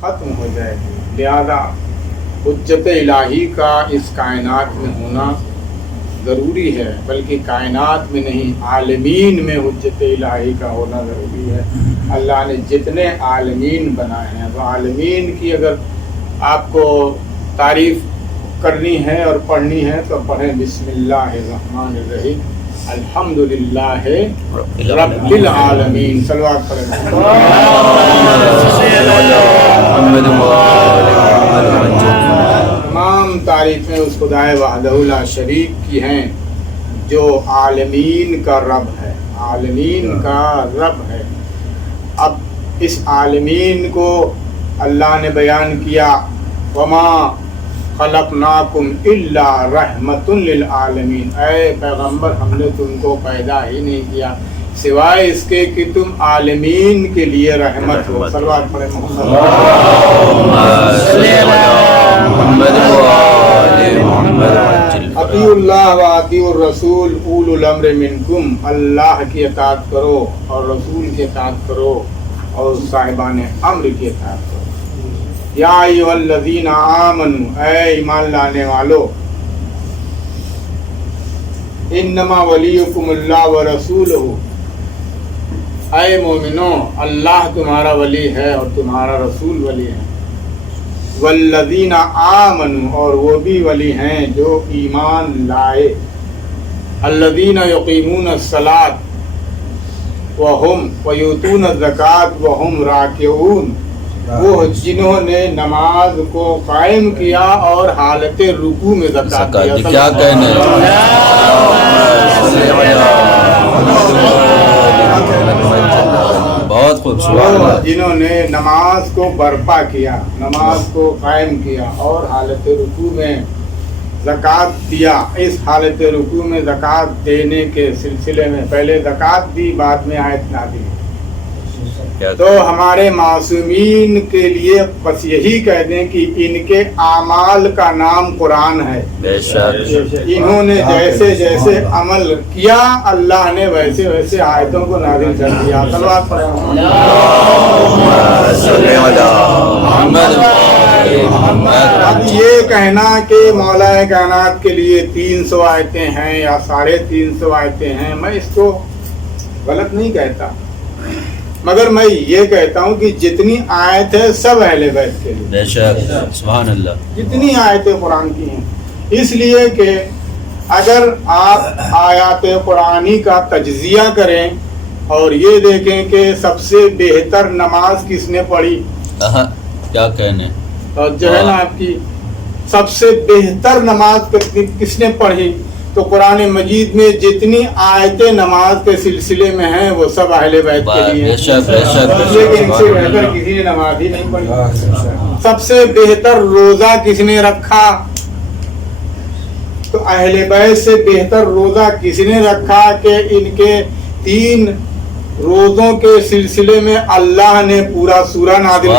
ختم ہو جائے گی۔ لہذا حجت الہی کا اس کائنات میں ہونا ضروری ہے، بلکہ کائنات میں نہیں عالمین میں حجت الہی کا ہونا ضروری ہے۔ اللہ نے جتنے عالمین بنائے ہیں وہ عالمین کی اگر آپ کو تعریف کرنی ہے اور پڑھنی ہے تو پڑھیں بسم اللہ الرحمن الرحیم الحمدللہ رب العالمین۔ صلوات پڑھیں۔ تمام تعریفیں اس خدائے وحدہ لا شریک کی ہیں جو عالمین کا رب ہے، عالمین کا رب ہے۔ اب اس عالمین کو اللہ نے بیان کیا وما خلقناکم الا رحمۃ للعالمین، اے پیغمبر ہم نے تم کو پیدا ہی نہیں کیا سوائے اس کے کہ تم عالمین کے لیے رحمت ہو۔ صلوات پڑھیں محمد۔ اطیعوا اللہ و اطیعوا الرسول اولو الامر منکم، اللہ کی اطاعت کرو اور رسول کی اطاعت کرو اور صاحبان امر کی اطاعت کرو۔ یا ایھا الذین آمنوا، اے ایمان لانے والو، انما ولیکم اللہ ورسولہ، اے مومنو اللہ تمہارا ولی ہے اور تمہارا رسول ولی ہے۔ والذین آمنوا، اور وہ بھی ولی ہیں جو ایمان لائے۔ الذین یقیمون الصلاۃ وہم ویؤتون الزکاۃ وہم راکعون، وہ جنہوں نے نماز کو قائم کیا اور حالت رکوع میں زکات دیا۔ کیا کہنے بہت خوبصورت، جنہوں نے نماز کو برپا کیا، نماز کو قائم کیا اور حالت رکوع میں زکات دیا۔ اس حالت رکوع میں زکات دینے کے سلسلے میں پہلے زکات دی، بعد میں آیت نازل ہوئی۔ تو ہمارے معصومین کے لیے بس یہی کہہ دیں کہ ان کے اعمال کا نام قرآن ہے۔ بے شک انہوں نے جیسے جیسے عمل کیا اللہ نے ویسے ویسے آیتوں کو نازل کر دیا۔ صلوات پڑھیں۔ اب یہ کہنا کہ مولا کائنات کے لیے 300 آیتیں ہیں یا 350 آیتیں ہیں، میں اس کو غلط نہیں کہتا، مگر میں یہ کہتا ہوں کہ جتنی آیت ہے سب اہل بیت کے لیے، بے شک سبحان اللہ، جتنی آیتیں قرآن کی ہیں۔ اس لیے کہ اگر آپ آیات قرآنی کا تجزیہ کریں اور یہ دیکھیں کہ سب سے بہتر نماز کس نے پڑھی، کیا کہنے، اور جو ہے نا آپ کی سب سے بہتر نماز کس نے پڑھی، تو قرآن مجید میں جتنی آیتیں نماز کے سلسلے میں ہیں وہ سب اہل بیت کے لیے ہیں، لیکن ان سے بہتر کسی نے نماز ہی نہیں پڑھی۔ سب سے بہتر روزہ کس نے رکھا، تو اہل بیت سے بہتر روزہ کس نے رکھا کہ ان کے 3 روزوں کے سلسلے میں اللہ نے پورا سورہ نازل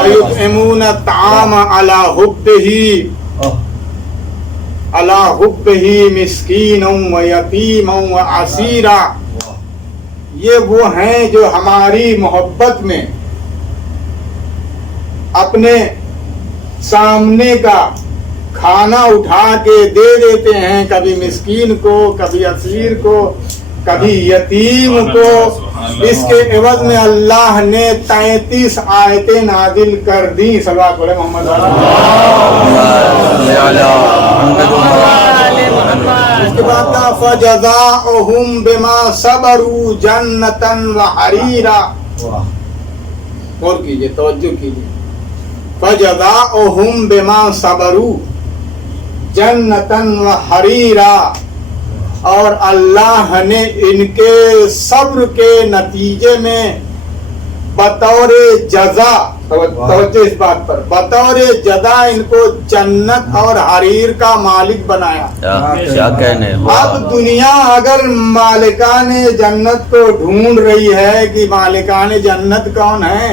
وَيُطْعِمُونَ الطَّعَامَ عَلَى حُبِّهِ مِسْكِينًا وَيَتِيمًا وَأَسِيرًا، یہ وہ ہیں جو ہماری محبت میں اپنے سامنے کا کھانا اٹھا کے دے دیتے ہیں، کبھی مسکین کو، کبھی اسیر کو، کبھی یتیم کو۔ اس کے عوض میں اللہ نے 33 آیتیں نازل کر دی۔ صلوات پڑھیں محمد۔ اس کے بعد کہا فَجَزَاؤُهُمْ بِمَا صَبَرُوا جَنَّةً وَحَرِيرًا، غور کیجئے، توجہ کیجئے، فَجَزَاؤُهُمْ بِمَا صَبَرُوا جَنَّةً وَحَرِيرًا، اور اللہ نے ان کے صبر کے نتیجے میں بطور جزا، توجہ اس بات پر، بطور جزا ان کو جنت اور حریر کا مالک بنایا۔ کیا کہنے، اب دنیا اگر مالکان جنت کو ڈھونڈ رہی ہے کہ مالکان جنت کون ہیں،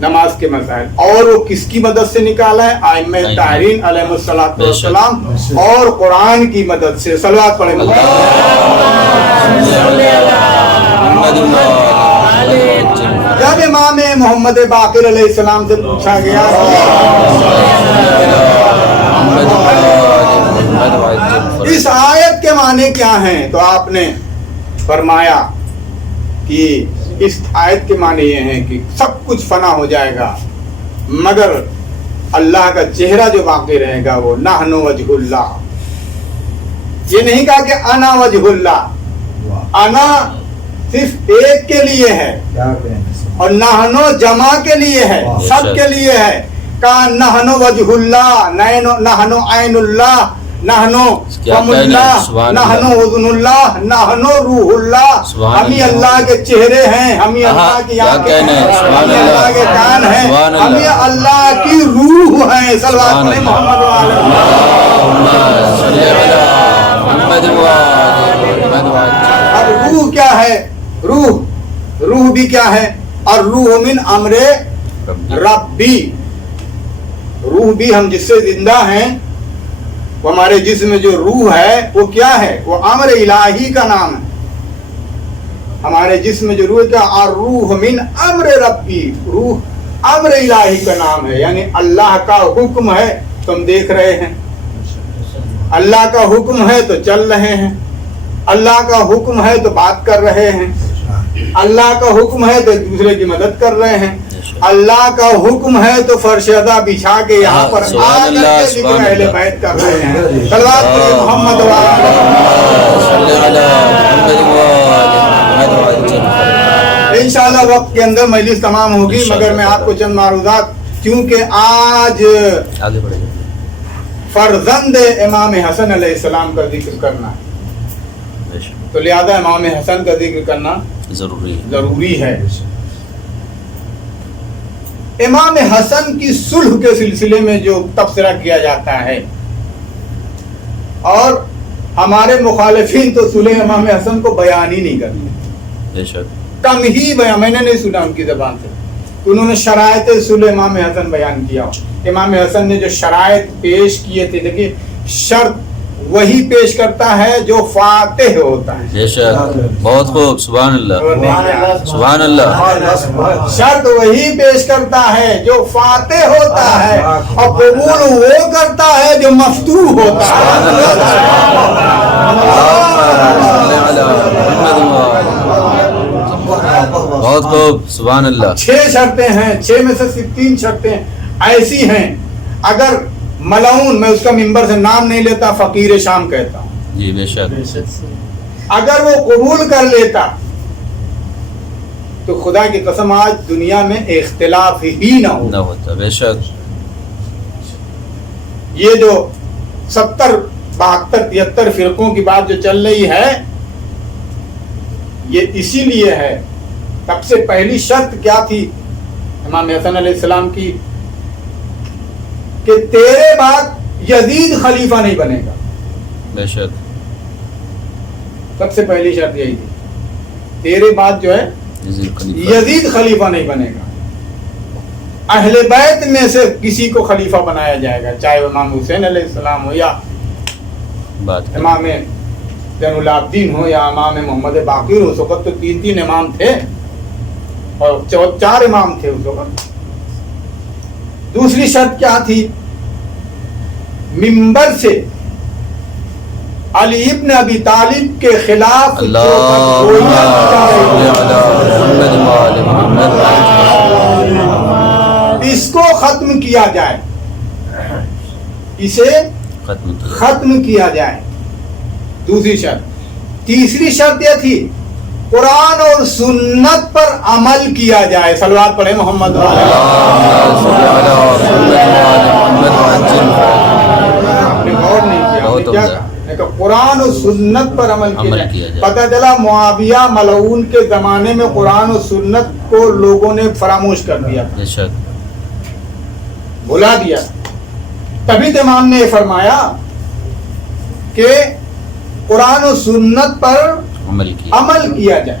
نماز کے مسائل، اور وہ کس کی مدد سے نکالا ہے؟ ائمہ طاہرین علیہ الصلوۃ والسلام اور قرآن کی مدد سے۔ صلوات پڑھیں۔ جب امام محمد باقر علیہ السلام سے پوچھا گیا اس آیت کے معنی کیا ہیں، تو آپ نے فرمایا کہ اس آیت کے معنی یہ ہیں کہ سب کچھ فنا ہو جائے گا مگر اللہ کا چہرہ جو باقی رہے گا وہ نحن وجہ اللہ۔ یہ نہیں کہا کہ انا وجہ اللہ، انا صرف ایک کے لیے ہے اور نحن جمع کے لیے ہے، سب کے لیے ہے۔ کہا نحن وجہ اللہ، نحن عین اللہ، نحن فم اللہ، نحن اذن اللہ، نحن روح اللہ۔ ہم ہی اللہ کے چہرے ہیں، ہم ہی اللہ کی آنکھیں ہیں، ہم ہی اللہ کے کان ہیں، ہم ہی اللہ کی روح ہیں۔ صلوات پڑھیں محمد اور روح کیا ہے؟ روح بھی کیا ہے؟ اور روح من امر ربی، روح بھی ہم جس سے زندہ ہیں، وہ ہمارے جسم میں جو روح ہے وہ کیا ہے؟ وہ امر الہی کا نام ہے۔ ہمارے جسم میں جو روح کیا؟ اور روح من امر ربی، روح امر الہی کا نام ہے، یعنی اللہ کا حکم ہے تو ہم دیکھ رہے ہیں، اللہ کا حکم ہے تو چل رہے ہیں، اللہ کا حکم ہے تو بات کر رہے ہیں، اللہ کا حکم ہے تو ایک دوسرے کی مدد کر رہے ہیں، اللہ کا حکم ہے تو فرش ادا بچھا کے یہاں پر آ کر کے ذکر اہل بیت کر رہے ہیں۔ صلوات پڑھیں محمد انشاءاللہ وقت کے اندر مجلس تمام ہوگی، مگر میں آپ کو چند معروضات، کیونکہ آج فرزند امام حسن علیہ السلام کا ذکر کرنا ہے تو لہذا امام حسن کا ذکر کرنا ضروری ہے۔ امام حسن کی صلح کے سلسلے میں جو تبصرہ کیا جاتا ہے، اور ہمارے مخالفین تو صلح امام حسن کو بیان ہی نہیں کرتے، کم ہی بیان، میں نے نہیں سنا ان کی زبان سے انہوں نے شرائط صلح امام حسن بیان کیا۔ امام حسن نے جو شرائط پیش کیے تھے، دیکھیے شرط وہی پیش کرتا ہے جو فاتح ہوتا ہے۔ بے شک، بہت خوب، سبحان اللہ، سبحان اللہ۔ شرط وہی پیش کرتا ہے جو فاتح ہوتا ہے، اور قبول وہ کرتا ہے جو مفتوح ہوتا ہے۔ بہت خوب، سبحان اللہ۔ 6 شرطیں ہیں، 6 میں سے صرف 3 شرطیں ایسی ہیں، اگر ملعون، میں اس کا منبر سے نام نہیں لیتا، فقیر شام کہتا ہوں، جی بے شک، اگر وہ قبول کر لیتا تو خدا کی قسم آج دنیا میں اختلاف ہی نہ ہوتا۔ بے شک، یہ جو 70 72 73 فرقوں کی بات جو چل رہی ہے، یہ اسی لیے ہے۔ سب سے پہلی شرط کیا تھی امام حسن علیہ السلام کی؟ کہ تیرے بعد یزید خلیفہ نہیں بنے گا۔ بے شک، سب سے پہلی شرط یہی تھی، تیرے بعد جو ہے یزید خلیفہ نہیں بنے گا، اہل بیت میں سے کسی کو خلیفہ بنایا جائے گا، چاہے وہ امام حسین علیہ السلام ہو، یا امام زین العابدین ہو، یا امام محمد باقر ہو۔ اس وقت تو 3 امام تھے اور 4 امام تھے اس وقت۔ دوسری شرط کیا تھی؟ منبر سے علی ابن ابی طالب کے خلاف اس کو ختم کیا جائے، اسے ختم کیا جائے، دوسری شرط۔ تیسری شرط یہ تھی قرآن اور سنت پر عمل کیا جائے۔ صلوات پڑھیں محمد قرآن اور سنت پر عمل کیا جائے۔ پتہ چلا معاویہ ملعون کے زمانے میں قرآن اور سنت کو لوگوں نے فراموش کر دیا، بھلا دیا۔ تبھی تو امام نے فرمایا کہ قرآن و سنت پر عمل کیا جائے۔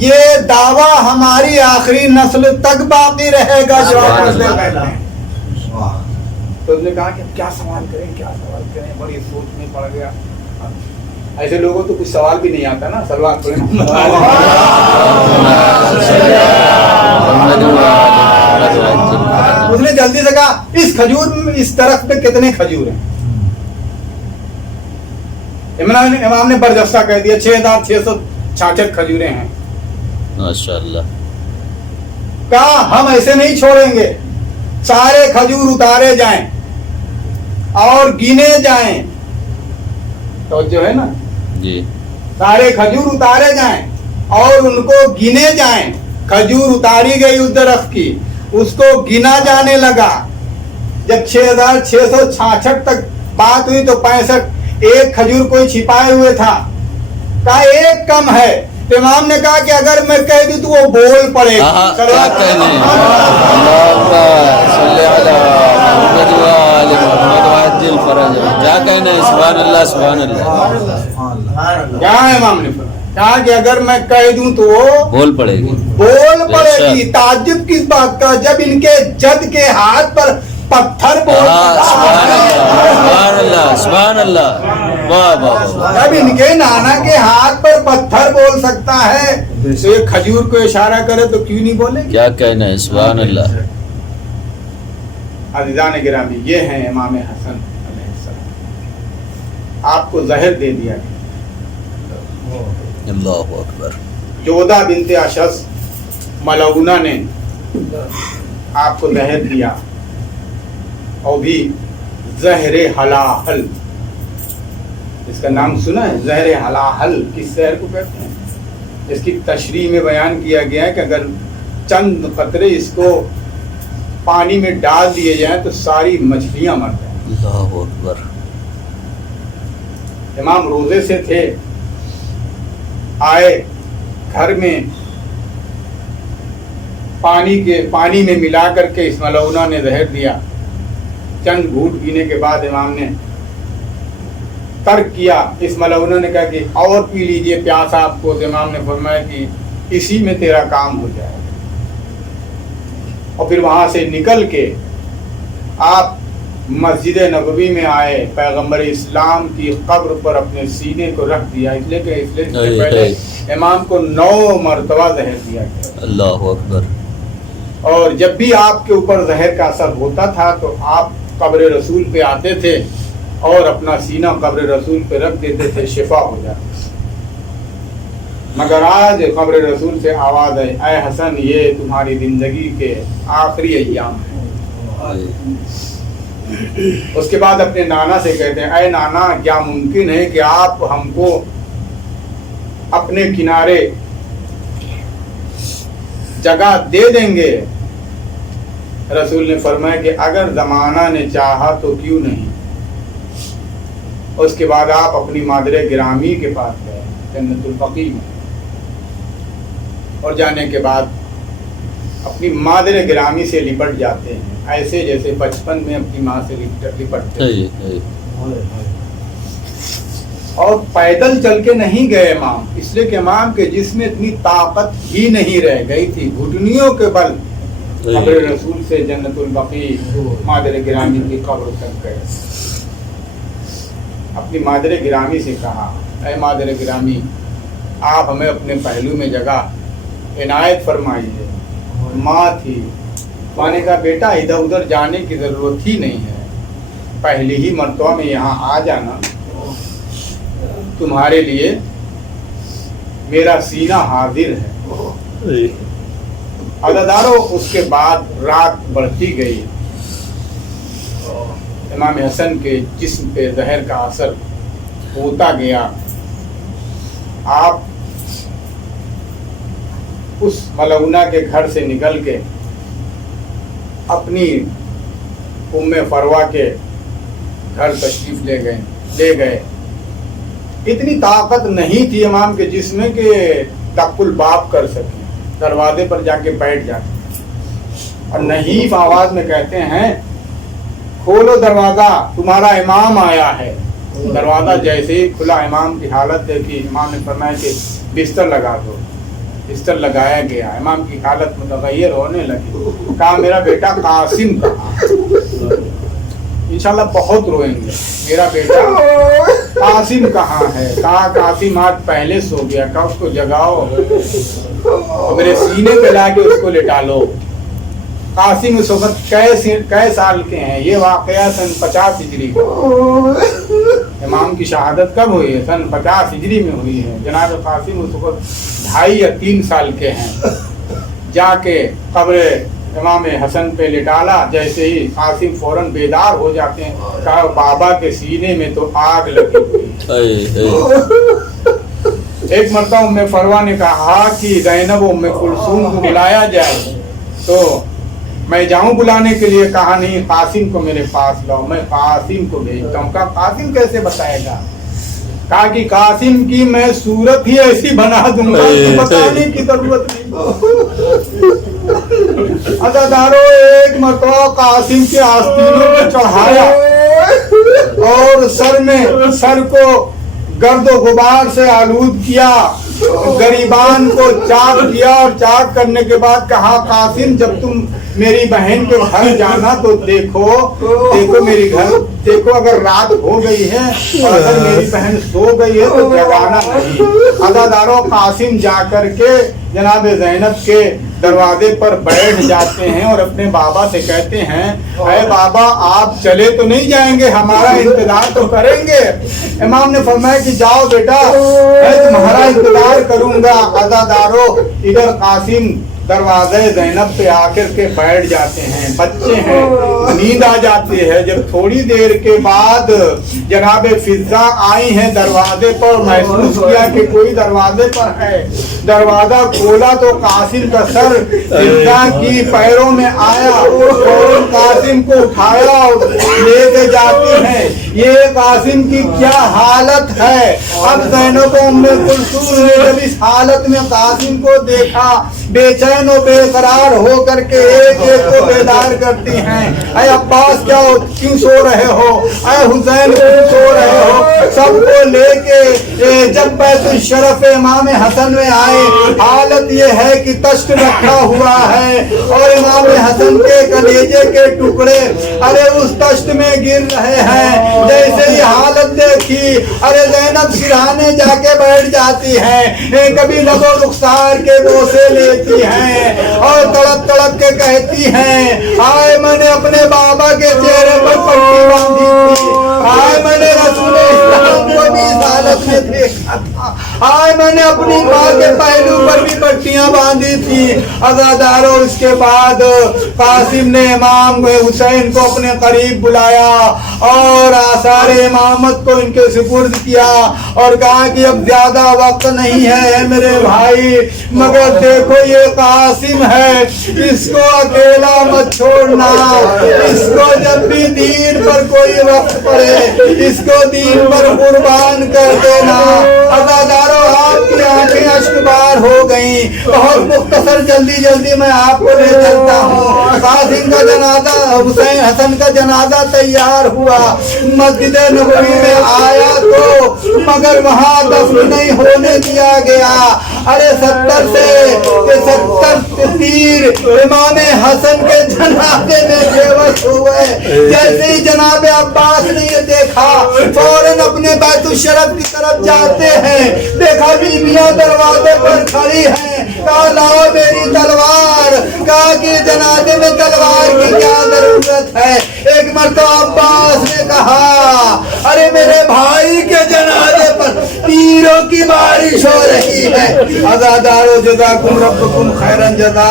یہ دعویٰ ہماری آخری نسل تک باقی رہے گا جو آپ مسئلے کہتے ہیں. تو اس نے کہا کہ کیا سوال کریں, بڑی سوچ میں پڑ گیا. ایسے لوگوں تو کچھ سوال بھی نہیں آتا نا, سلوات پڑھیں. اس نے جلدی سے کہا اس کھجور میں, اس درخت پہ کتنے کھجور ہیں؟ امام نے برجستہ کہہ دیا 6666 کھجوریں ہیں. ماشاءاللہ. کہا ہم ایسے نہیں چھوڑیں گے, سارے کھجور اتارے جائیں اور گنے جائیں. تو جو ہے نا جی, سارے کھجور اتارے جائیں اور ان کو گنے جائیں. کھجور اتاری گئی اس درخت کی, اس کو گنا جانے لگا. جب 6666 تک بات ہوئی تو 65 ایک کھجور کوئی چھپائے ہوئے تھا. کہا ایک کم ہے. امام نے کہا کہ اگر میں کہہ دوں تو وہ بول پڑے گی. کیا کہنے, اللہم صلی علی محمد و آل محمد وعجل فرج. کیا کہنے, سبحان اللہ سبحان اللہ. کیا امام نے کہا کہ اگر میں کہہ دوں تو وہ بول پڑے گی. بول پڑے گی. تعجب کس بات کا, جب ان کے جد کے ہاتھ پر پتھر بول سبحان اللہ سبحان اللہ. واہ واہ. جب ان کے نانا کے ہاتھ پر پتھر بول سکتا ہے تو ایک کھجور کو اشارہ کرے تو کیوں نہیں بولے گی. کیا کہنا ہے, سبحان اللہ. عزیزان گرامی, یہ ہیں امام حسن علیہ السلام. آپ کو زہر دے دیا گیا. اللہ اکبر. جودہ بنت اشعث ملعونہ نے آپ کو زہر دیا, اور بھی زہر حلاحل. اس کا نام سنا ہے, زہر حلاحل کس زہر کو کہتے ہیں؟ اس کی تشریح میں بیان کیا گیا ہے کہ اگر چند قطرے اس کو پانی میں ڈال دیے جائیں تو ساری مچھلیاں مر جائیں. اللہ اکبر. امام روزے سے تھے, آئے گھر میں پانی میں ملا کر کے اس ملعونہ نے زہر دیا. چند گھونٹ پینے کے بعد امام نے ترک کیا. اس ملعونہ نے کہا کہ اور پی لیجئے, پیاس آپ کو. امام نے فرمایا کہ اسی میں تیرا کام ہو جائے. اور پھر وہاں سے نکل کے آپ مسجد نبوی میں آئے, پیغمبر اسلام کی قبر پر اپنے سینے کو رکھ دیا. اس لیے کہ اس سے پہلے امام کو 9 مرتبہ زہر دیا گیا. اللہ اکبر. اور جب بھی آپ کے اوپر زہر کا اثر ہوتا تھا تو آپ قبر رسول پہ آتے تھے اور اپنا سینہ قبر رسول پہ رکھ دیتے تھے, شفا ہو جاتی. مگر آج قبر رسول سے آواز ہے, اے حسن یہ تمہاری زندگی کے آخری ایام ہیں. اس کے بعد اپنے نانا سے کہتے ہیں, اے نانا کیا ممکن ہے کہ آپ ہم کو اپنے کنارے جگہ دے دیں گے؟ رسول نے فرمایا کہ اگر زمانہ نے چاہا تو کیوں نہیں. اس کے بعد آپ اپنی مادر گرامی کے پاس گئے جنت البقیع میں, اور جانے کے بعد اپنی مادر گرامی سے لپٹ جاتے ہیں, ایسے جیسے بچپن میں اپنی ماں سے لپٹتے ہیں. اور پیدل چل کے نہیں گئے امام, اس لیے کہ امام کے جسم میں اتنی طاقت ہی نہیں رہ گئی تھی. گھٹنیوں کے بل قبر رسول سے جنت البقیع مادر گرامی کی قبر تک گئے. اپنی مادر گرامی سے کہا, اے مادر گرامی آپ ہمیں اپنے پہلو میں جگہ عنایت فرمائیے. ماں تھی, ماں نے کہا بیٹا ادھر ادھر جانے کی ضرورت ہی نہیں ہے, پہلی ہی مرتبہ میں یہاں آ جانا, تمہارے لیے میرا سینہ حاضر ہے. عزادارو, اس کے بعد رات بڑھتی گئی. امام حسن کے جسم پہ زہر کا اثر ہوتا گیا. آپ اس ملعونہ کے گھر سے نکل کے اپنی ام فروہ کے گھر تشریف لے گئے. اتنی طاقت نہیں تھی امام کے جسم میں کہ دق الباب کر سکیں, دروازے پر جا کے بیٹھ جاتے, اور نحیف آواز میں کہتے ہیں کھولو دروازہ تمہارا امام آیا ہے. دروازہ جیسے ہی کھلا, امام کی حالت دیکھی, امام نے فرمایا کہ بستر لگا دو. بستر لگایا گیا. امام کی حالت متغیر ہونے لگی. کہا میرا بیٹا قاسم کہاں؟ انشاءاللہ بہت روئیں گے. میرا بیٹا قاسم کہاں ہے؟ کہا قاسم آج پہلے سو گیا. کہا اس کو جگاؤ اور میرے سینے پہ لا کے اس کو لٹا لو. قاسم اس وقت کئے سال کے ہیں؟ یہ واقعہ سن 50 ہجری کا. امام کی شہادت کب ہوئی ہے؟ سن 50 ہجری میں ہوئی ہے. جناب قاسم اس وقت 2.5 یا 3 سال کے ہیں. جا کے قبر امام حسن پہ لٹالا. جیسے ہی قاسم فوراً بیدار ہو جاتے ہیں. کہا بابا کے سینے میں تو آگ لگی ہوئی. ایک مرتبہ ام فروہ نے کہا کہ زینب و ام کلثوم کو بلایا جائے. تو میں جاؤں بلانے کے لیے. کہا نہیں، قاسم کو میرے پاس لاؤ، میں قاسم کو بھیجتا ہوں. کہا قاسم کیسے بتائے گا؟ کہا کہ قاسم کی میں صورت ہی ایسی بنا دوں گا کہ بتانے کی ضرورت نہیں. عزادارو ایک مرتبہ قاسم کے آستینوں پہ چڑھایا اور سر کو گرد و غبار سے آلود کیا. گریبان کو چاک کیا اور چاک کرنے کے بعد کہا قاسم جب تم میری بہن کے گھر جانا تو دیکھو میری گھر دیکھو، اگر رات ہو گئی ہے اور اگر میری بہن سو گئی ہے تو جگانا نہیں. عزادارو قاسم جا کر کے جناب زینب کے دروازے پر بیٹھ جاتے ہیں اور اپنے بابا سے کہتے ہیں اے بابا آپ چلے تو نہیں جائیں گے، ہمارا انتظار تو کریں گے. امام نے فرمایا کہ جاؤ بیٹا میں تمہارا انتظار کروں گا. عزادارو ادھر قاسم دروازے زینب پہ آ کر کے بیٹھ جاتے ہیں. بچے ہیں، نیند آ جاتی ہے. جب تھوڑی دیر کے بعد جناب فضا آئی ہیں دروازے پر، محسوس کیا کہ کوئی دروازے پر ہے. دروازہ کھولا تو قاسم کا سر فضا کی پیروں میں آیا اور قاسم کو اٹھایا اور لے کے جاتے ہیں. یہ قاسم کی کیا حالت ہے. اب زینب ام کلثوم نے جب اس حالت میں قاسم کو دیکھا، بے چین و بے قرار ہو کر کے ایک ایک کو بیدار کرتی ہیں. اے عباس کیوں سو رہے ہو؟ اے حسین کیوں سو رہے ہو؟ سب کو لے کے جب بیت الشرف امام حسن میں آئے، حالت یہ ہے کہ تشت رکھا ہوا ہے اور امام حسن کے کلیجے کے ٹکڑے اس تشت میں گر رہے ہیں. جیسے ہی حالت دیکھی زینب سرہانے جا کے بیٹھ جاتی ہیں، کبھی لب و رخسار کے بوسے لیتی ہیں اور تڑپ تڑپ کے کہتی ہیں آئے میں نے اپنے بابا کے چہرے پر پٹی باندھی تھی، آئے میں نے رسول اسلام کو بھی اس حالت میں دیکھا تھا، آئے میں نے اپنی ماں کے پہلو پر بھی پٹیاں باندھی تھی. عزادارو اس کے بعد قاسم نے امام حسین کو اپنے قریب بلایا اور آثار امامت کو ان کے سپرد کیا اور کہا کہ اب زیادہ وقت نہیں ہے میرے بھائی، مگر دیکھو یہ قاسم ہے، اس کو اکیلا مت چھوڑنا، اس کو جب بھی دین پر کوئی وقت پڑے اس کو دین پر قربان کر دینا. عزادارو آپ کی آنکھیں اشکبار ہو گئیں. بہت مختصر جلدی میں آپ کو لے چلتا ہوں. قاسم کا جنازہ، حسین حسن کا جنازہ تیار ہوا، مسجد نبوی میں آیا تو مگر وہاں دفن نہیں ہونے دیا گیا. 70 تیر امام حسن کے جنازے میں بےوش ہوئے. جیسے ہی جناب عباس نے یہ دیکھا فوراً اپنے بیت الشرف کی طرف جاتے ہیں. دیکھا بیویاں دروازے پر کھڑی ہیں. کہا لاؤ میری تلوار. کہا کہ جنازے میں تلوار کی کیا ضرورت ہے. ایک مرتبہ عباس نے کہا ارے میرے بھائی کے جنازے پر تیروں کی بارش ہو رہی ہے. عزادارو جزاکم ربکم خیرن جزا.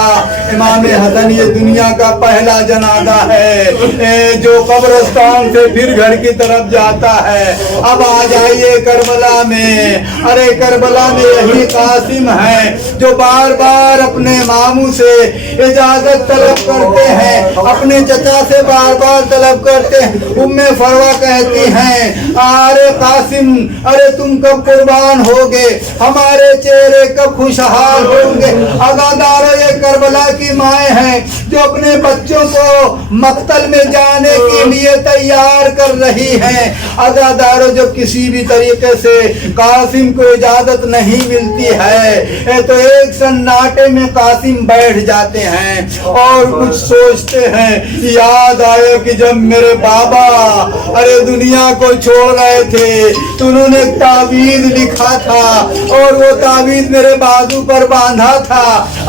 امام حسن یہ دنیا کا پہلا جنازہ ہے جو قبرستان سے پھر گھر کی طرف جاتا ہے. اب آ جائیے کربلا میں. ارے کربلا میں یہی قاسم ہے جو بار بار اپنے ماموں سے اجازت طلب کرتے ہیں، اپنے چچا سے بار بار طلب کرتے ہیں. ام فروہ کہتی ہیں ارے قاسم ارے تم کب قربان ہوگے، ہمارے چہرے کب خوشحال ہوں گے. عزادارو یہ کربلا کی مائیں ہیں جو اپنے بچوں کو مقتل میں جانے کے لیے تیار کر رہی ہیں۔ عزادارو جب کسی بھی طریقے سے قاسم کو اجازت نہیں ملتی ہے تو ایک سناٹے میں قاسم بیٹھ جاتے ہیں اور کچھ سوچتے ہیں۔ یاد آئے کہ جب میرے بابا ارے دنیا کو چھوڑ رہے تھے تو انہوں نے ایک تعویذ لکھا تھا اور وہ تعویذ میرے بازو پر باندھا تھا۔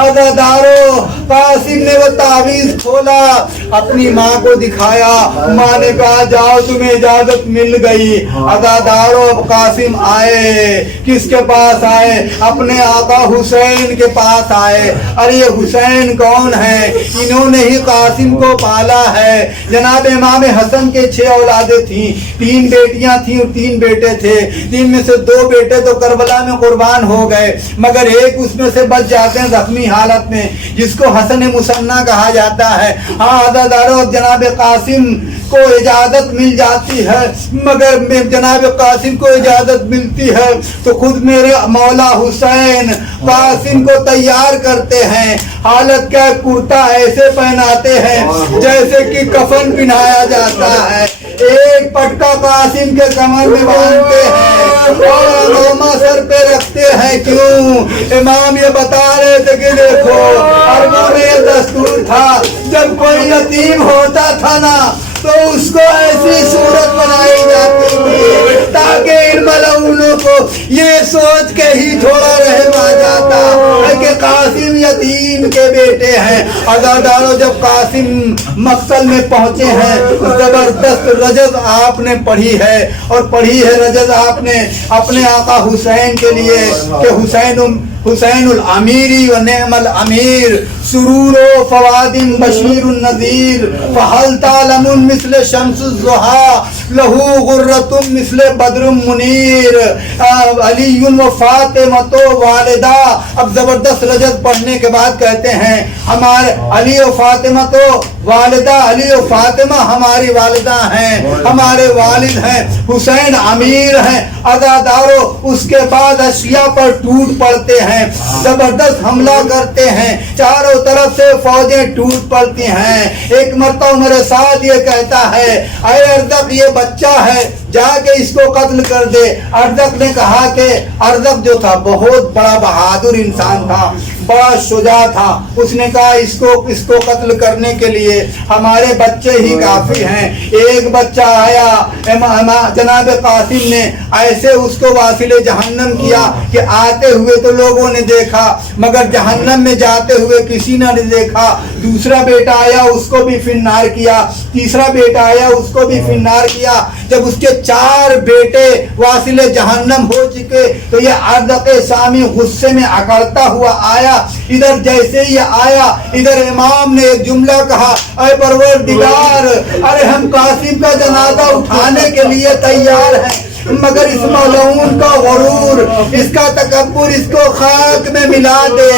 عزادارو قاسم نے وہ تعویذ کھولا، اپنی ماں کو دکھایا، ماں نے کہا جاؤ تمہیں اجازت مل گئی۔ عزادارو اب قاسم آئے، کس کے پاس آئے؟ اپنے آقا حسین کے پاس آئے۔ ارے یہ حسین کون ہے؟ انہوں نے ہی قاسم کو پالا ہے۔ جناب امام حسن کے 6 اولادیں تھیں، 3 بیٹیاں تھیں اور 3 بیٹے تھے، جن میں سے 2 بیٹے تو کربلا میں قربان ہو گئے مگر ایک اس میں سے بچ جاتے ہیں زخمی حالت میں، جس کو حسن مثنیٰ کہا جاتا ہے۔ ہاں عزادارو جناب قاسم کو اجازت مل جاتی ہے مگر جناب قاسم کو اجازت ملتی ہے تو خود میرے مولا حسین قاسم کو تیار کرتے ہیں۔ حالت کا کرتا ایسے پہناتے ہیں جیسے کہ کفن پہنایا جاتا ہے، ایک پٹکا قاسم کے کمر میں باندھتے ہیں اور عمامہ سر پہ رکھتے ہیں۔ کیوں؟ امام یہ بتا رہے تھے کہ دیکھو عربوں میں یہ دستور تھا جب کوئی یتیم ہوتا تھا نا تو اس کو ایسی صورت بنائی جاتی تھی تاکہ ان ملعونوں کو یہ سوچ کے ہی تھوڑا رحم آ جاتا ہے کہ قاسم یتیم کے بیٹے ہیں۔ عزادارو جب قاسم مقتل میں پہنچے ہیں زبردست رجز آپ نے پڑھی ہے اور پڑھی ہے رجز آپ نے اپنے آقا حسین کے لیے کہ حسین الاميري ونعم الامیر سرور و فواد بشیر النذیر فہل تعلم مثل شمس الضحى له غرۃ مثل بدر منیر علی و فاطمہ والدہ۔ اب زبردست رجز پڑھنے کے بعد کہتے ہیں ہمارے علی و فاطمہ تو والدہ، علی و فاطمہ ہماری والدہ ہیں، ہمارے والد ہیں، حسین امیر ہیں۔ عزادارو اس کے بعد اشیاء پر ٹوٹ پڑتے ہیں، زبردست حملہ کرتے ہیں، چاروں طرف سے فوجیں ٹوٹ پڑتی ہیں۔ ایک مرتبہ عمر سعد یہ کہتا ہے اے ارزق یہ بچہ ہے جا کے اس کو قتل کر دے۔ ارزق نے کہا کہ ارزق جو تھا بہت بڑا بہادر انسان تھا، بڑا شجاع تھا، اس نے کہا اس کو قتل کرنے کے لیے ہمارے بچے ہی کافی ہیں۔ ایک بچہ آیا، جناب قاسم نے ایسے اس کو واصل جہنم کیا کہ آتے ہوئے تو لوگوں نے دیکھا مگر جہنم میں جاتے ہوئے کسی نے نہیں دیکھا۔ دوسرا بیٹا آیا اس کو بھی فنار کیا، تیسرا بیٹا آیا اس کو بھی فنار کیا۔ جب اس کے 4 بیٹے واصل جہنم ہو چکے تو یہ ارزق سامی غصے میں اکڑتا ہوا آیا۔ ادھر جیسے ہی آیا ادھر امام نے ایک جملہ کہا اے پروردگار ارے ہم قاسم کا جنازہ اٹھانے کے لیے تیار ہیں مگر اس ملعون کا غرور، اس کا تکبر اس کو خاک میں ملا دے۔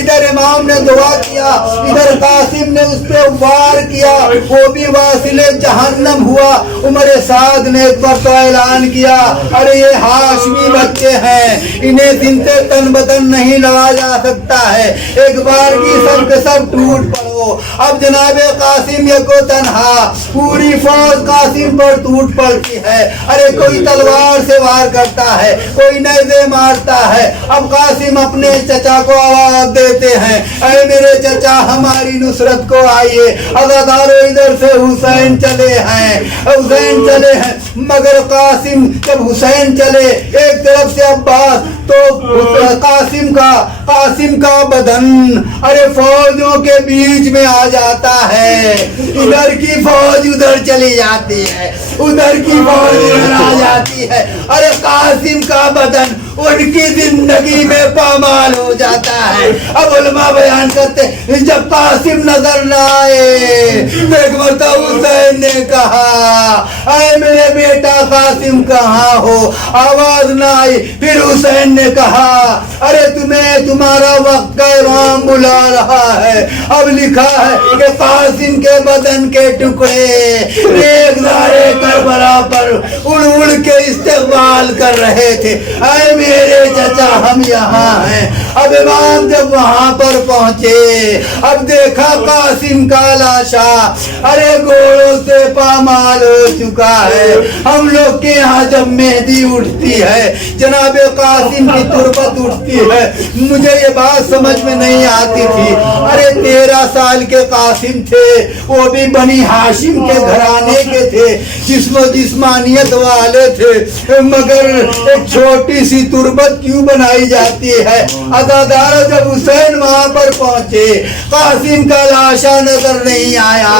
ادھر امام نے دعا کیا، ادھر قاسم نے اس پہ وار کیا، وہ بھی واصل جہنم ہوا۔ عمر سعد نے ایک بار تو اعلان کیا ارے یہ ہاشمی بچے ہیں، انہیں دن سے تن بدن نہیں لگا جا سکتا ہے، ایک بار کی سب کے سب ٹوٹ پڑو۔ اب جناب قاسم یہ کو تنہا، پوری فوج قاسم پر ٹوٹ پڑتی ہے۔ ارے کوئی تلوار سے وار کرتا ہے، کوئی نیزے مارتا ہے۔ اب قاسم اپنے چچا کو آواز دیتے ہیں اے میرے چچا ہماری نصرت کو آئیے۔ عزادارو ادھر سے حسین چلے ہیں مگر قاسم جب حسین چلے ایک طرف سے عباس تو قاسم کا بدن ارے فوجوں کے بیچ میں آ جاتا ہے، ادھر کی فوج ادھر چلی جاتی ہے، ادھر کی فوج ادھر آ جاتی ہے۔ ارے قاسم کا بدن ان کی زندگی میں پامال ہو جاتا ہے۔ اب علماء بیان کرتے جب قاسم نظر نہ آئے ایک مرتبہ حسین نے کہا اے میرے بیٹا قاسم کہاں ہو، آواز نہ آئی۔ پھر حسین نے کہا ارے تمہیں تمہارا وقت کا امام بلا رہا ہے، اب لکھا ہے کہ قاسم کے بدن کے ٹکڑے ریگزارے کربلا پر اڑ اڑ کے استقبال کر رہے تھے۔ اے میرے چچا ہم یہاں ہیں، اب امام جب وہاں پر پہنچے، اب دیکھا قاسم کا لاشا ارے گھوڑوں سے پامال ہو چکا ہے۔ ہم لوگ کے یہاں جب مہدی اٹھتی ہے، جناب قاسم کی تربت اٹھتی ہے، مجھے یہ بات سمجھ میں نہیں آتی تھی۔ ارے 13 سال کے قاسم تھے، وہ بھی بنی ہاشم کے گھرانے کے تھے، جسم و جسمانیت والے تھے، مگر ایک چھوٹی سی تربت کیوں بنائی جاتی ہے؟ عزادارو جب حسین وہاں پر پہنچے، قاسم کا لاشا نظر نہیں آیا۔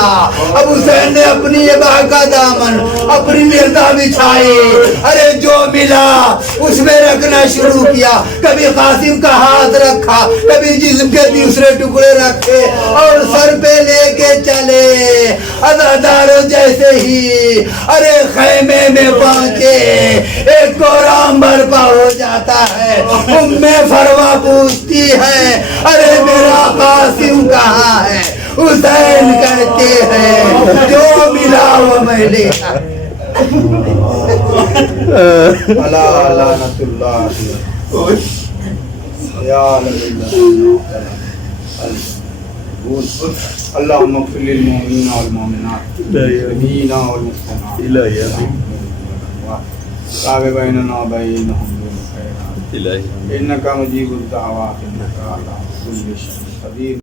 اب حسین نے اپنی ابا کا دامن، اپنی مردا بچھائی، ارے جو ملا اس میں رکھنا شروع کیا۔ کبھی قاسم کا ہاتھ رکھا، کبھی جسم کے دوسرے ٹکڑے رکھے اور سر پہ لے کے چلے۔ عزادارو جیسے ہی ارے خیمے میں پہنچے، ایک کورام برپا ہو جاتا ہے۔ ام فروا پوچھتی ہے ارے میرا قاسم کہاں ہے؟ حسین کہتے ہیں جو ملا وہ میں لے اللہ لعنت اللہ یا اللہم اغفر للمؤمنین والمؤمنات والمسلمین والمسلمات تاب بیننا وبینہم بالخیرات انکا مجیب الدعوات انکا علی کل شیء قدیر